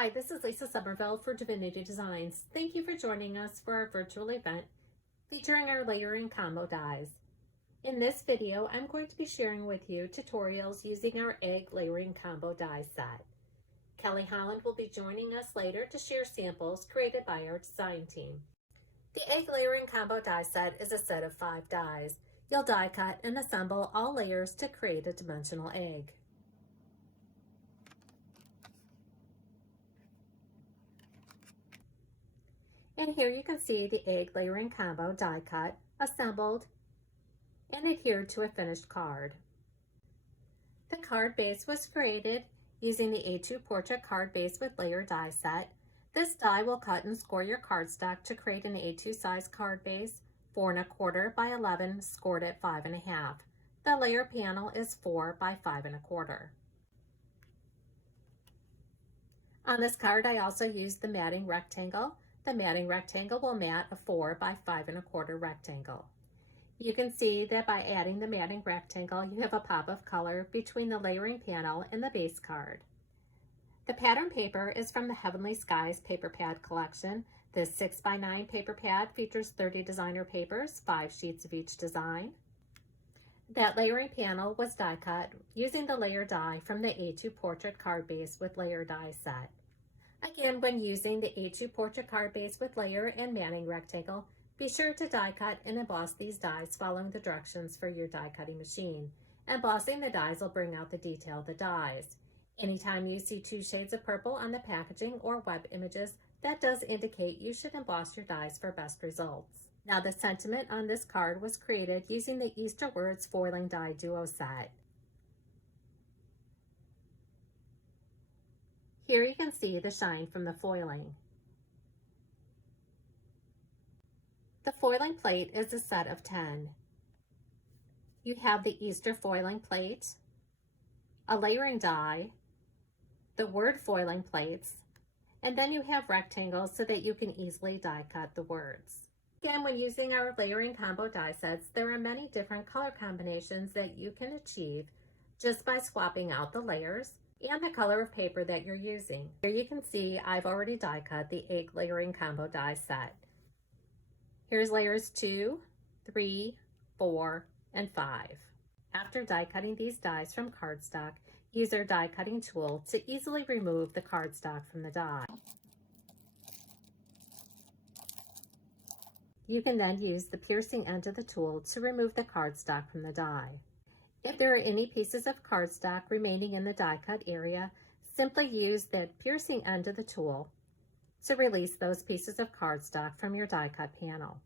Hi, this is Lisa Somerville for Divinity Designs. Thank you for joining us for our virtual event featuring our layering combo dies. In this video, I'm going to be sharing with you tutorials using our egg layering combo die set. Kelly Holland will be joining us later to share samples created by our design team. The egg layering combo die set is a set of 5 dies. You'll die cut and assemble all layers to create a dimensional egg. And here you can see the egg layering combo die cut, assembled, and adhered to a finished card. The card base was created using the A2 portrait card base with layer die set. This die will cut and score your cardstock to create an A2 size card base, 4 1/4 by 11, scored at 5 1/2. The layer panel is 4 by 5 1/4. On this card, I also used the matting rectangle. The matting rectangle will mat a 4 by 5 1/4 rectangle. You can see that by adding the matting rectangle, you have a pop of color between the layering panel and the base card. The pattern paper is from the Heavenly Skies paper pad collection. This 6x9 paper pad features 30 designer papers, 5 sheets of each design. That layering panel was die cut using the layer die from the A2 portrait card base with layer die set. Again, when using the A2 portrait card base with layer and matting rectangle, be sure to die cut and emboss these dies following the directions for your die cutting machine. Embossing the dies will bring out the detail of the dies. Anytime you see 2 shades of purple on the packaging or web images, that does indicate you should emboss your dies for best results. Now the sentiment on this card was created using the Easter Words foiling die duo set. Here you can see the shine from the foiling. The foiling plate is a set of 10. You have the Easter foiling plate, a layering die, the word foiling plates, and then you have rectangles so that you can easily die cut the words. Again, when using our layering combo die sets, there are many different color combinations that you can achieve just by swapping out the layers and the color of paper that you're using. Here you can see I've already die cut the egg layering combo die set. Here's layers 2, 3, 4, and 5. After die cutting these dies from cardstock, use our die cutting tool to easily remove the cardstock from the die. You can then use the piercing end of the tool to remove the cardstock from the die. If there are any pieces of cardstock remaining in the die cut area, simply use the piercing end of the tool to release those pieces of cardstock from your die cut panel.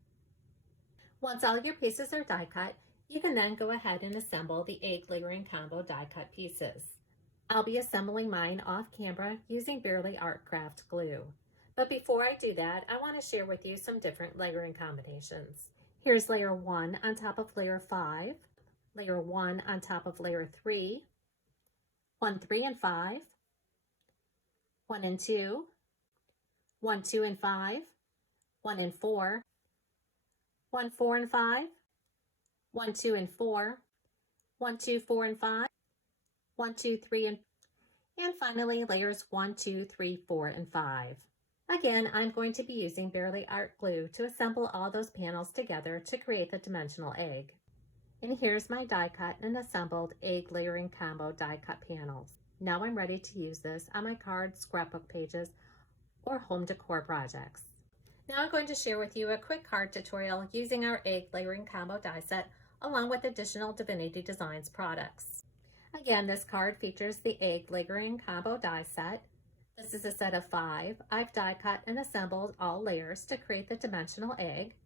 Once all your pieces are die cut, you can then go ahead and assemble the egg layering combo die cut pieces. I'll be assembling mine off camera using Barely Art Craft glue. But before I do that, I want to share with you some different layering combinations. Here's layer 1 on top of layer 5, layer 1 on top of layer 3, 1, 3, and 5, 1 and 2, 1, 2, and 5, 1 and 4, 1, 4, and 5, 1, 2, and 4, 1, 2, 4, and 5, 1, 2, 3, and finally layers 1, 2, 3, 4, and 5. Again, I'm going to be using Barely Art glue to assemble all those panels together to create the dimensional egg. And here's my die cut and assembled egg layering combo die cut panels. Now I'm ready to use this on my cards, scrapbook pages, or home decor projects. Now I'm going to share with you a quick card tutorial using our egg layering combo die set along with additional Divinity Designs products. Again, this card features the egg layering combo die set. This is a set of 5. I've die cut and assembled all layers to create the dimensional egg.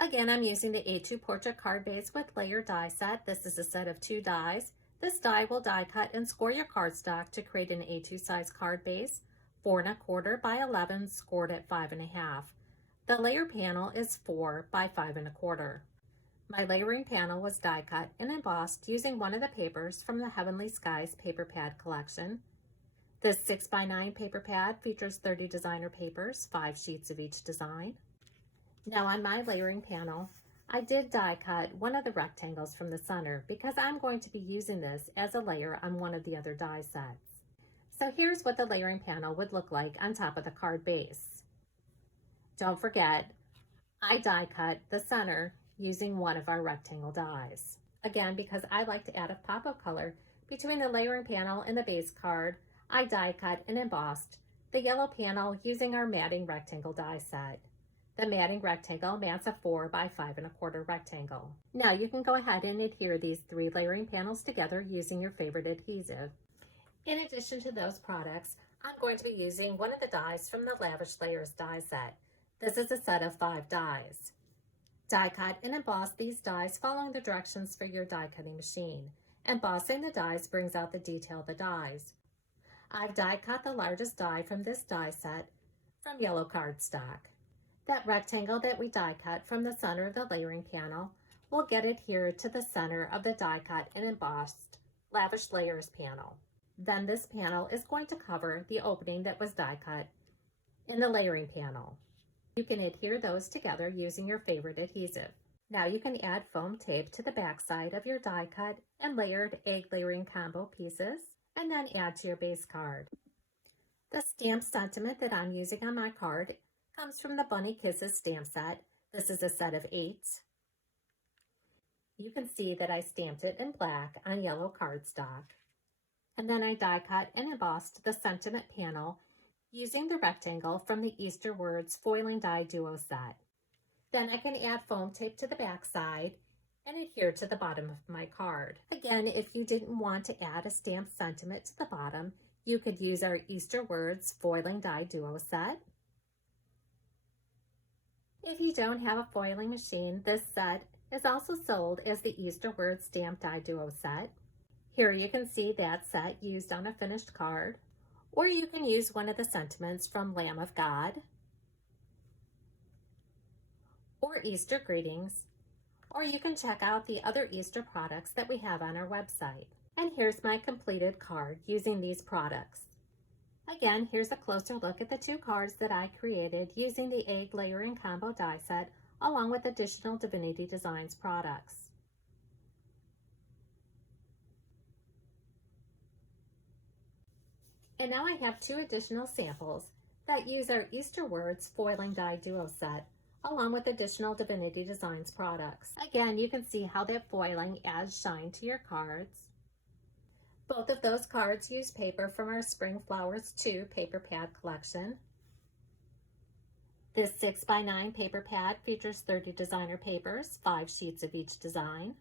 Again, I'm using the A2 portrait card base with layer die set. This is a set of 2 dies. This die will die cut and score your cardstock to create an A2 size card base, 4 1/4 by 11, scored at 5 1/2. The layer panel is 4 by 5 1/4. My layering panel was die cut and embossed using one of the papers from the Heavenly Skies paper pad collection. This 6x9 paper pad features 30 designer papers, 5 sheets of each design. Now on my layering panel, I did die cut one of the rectangles from the center because I'm going to be using this as a layer on one of the other die sets. So here's what the layering panel would look like on top of the card base. Don't forget, I die cut the center using one of our rectangle dies. Again, because I like to add a pop of color between the layering panel and the base card, I die cut and embossed the yellow panel using our matting rectangle die set. The matting rectangle mats a 4 by 5 1/4 rectangle. Now you can go ahead and adhere these 3 layering panels together using your favorite adhesive. In addition to those products, I'm going to be using one of the dies from the Lavish Layers die set. This is a set of 5 dies. Die cut and emboss these dies following the directions for your die cutting machine. Embossing the dies brings out the detail of the dies. I've die cut the largest die from this die set from yellow cardstock. That rectangle that we die cut from the center of the layering panel will get adhered to the center of the die cut and embossed Lavish Layers panel. Then this panel is going to cover the opening that was die cut in the layering panel. You can adhere those together using your favorite adhesive. Now you can add foam tape to the back side of your die cut and layered egg layering combo pieces, and then add to your base card. The stamp sentiment that I'm using on my card comes from the Bunny Kisses stamp set. This is a set of 8. You can see that I stamped it in black on yellow cardstock. And then I die cut and embossed the sentiment panel using the rectangle from the Easter Words Foiling Die Duo set. Then I can add foam tape to the back side and adhere to the bottom of my card. Again, if you didn't want to add a stamped sentiment to the bottom, you could use our Easter Words Foiling Die Duo set. If you don't have a foiling machine, this set is also sold as the Easter Words Stamped Die Duo set. Here you can see that set used on a finished card, or you can use one of the sentiments from Lamb of God, or Easter Greetings, or you can check out the other Easter products that we have on our website. And here's my completed card using these products. Again, here's a closer look at the 2 cards that I created using the egg layering combo die set along with additional Divinity Designs products. And now I have 2 additional samples that use our Easter Words Foiling Die Duo set along with additional Divinity Designs products. Again, you can see how that foiling adds shine to your cards. Both of those cards use paper from our Spring Flowers 2 paper pad collection. This 6x9 paper pad features 30 designer papers, 5 sheets of each design.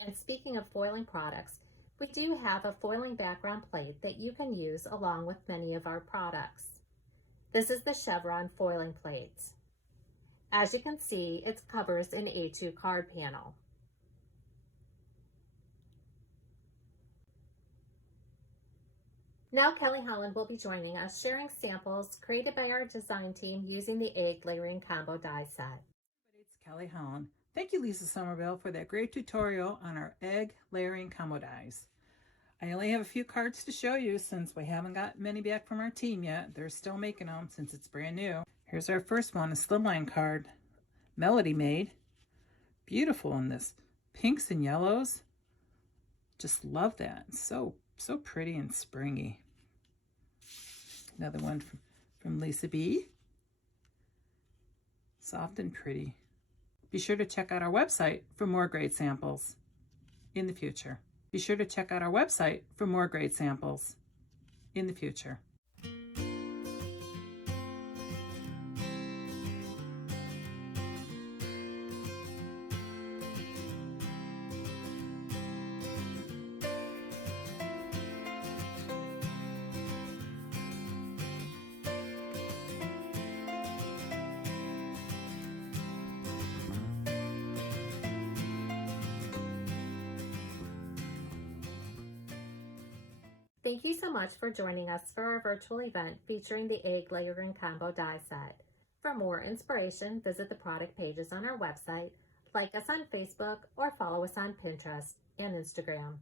And speaking of foiling products, we do have a foiling background plate that you can use along with many of our products. This is the chevron foiling plate. As you can see, it covers an A2 card panel. Now Kelly Holland will be joining us, sharing samples created by our design team using the egg layering combo die set. It's Kelly Holland. Thank you, Lisa Somerville, for that great tutorial on our egg layering combo dies. I only have a few cards to show you since we haven't got many back from our team yet. They're still making them since it's brand new. Here's our first one, a slimline card, Melody made. Beautiful in this pinks and yellows. Just love that. So pretty and springy. Another one from Lisa B. Soft and pretty. Be sure to check out our website for more great samples in the future. Be sure to check out our website for more great samples in the future. Thank you so much for joining us for our virtual event featuring the egg layering combo die set. For more inspiration, visit the product pages on our website, like us on Facebook, or follow us on Pinterest and Instagram.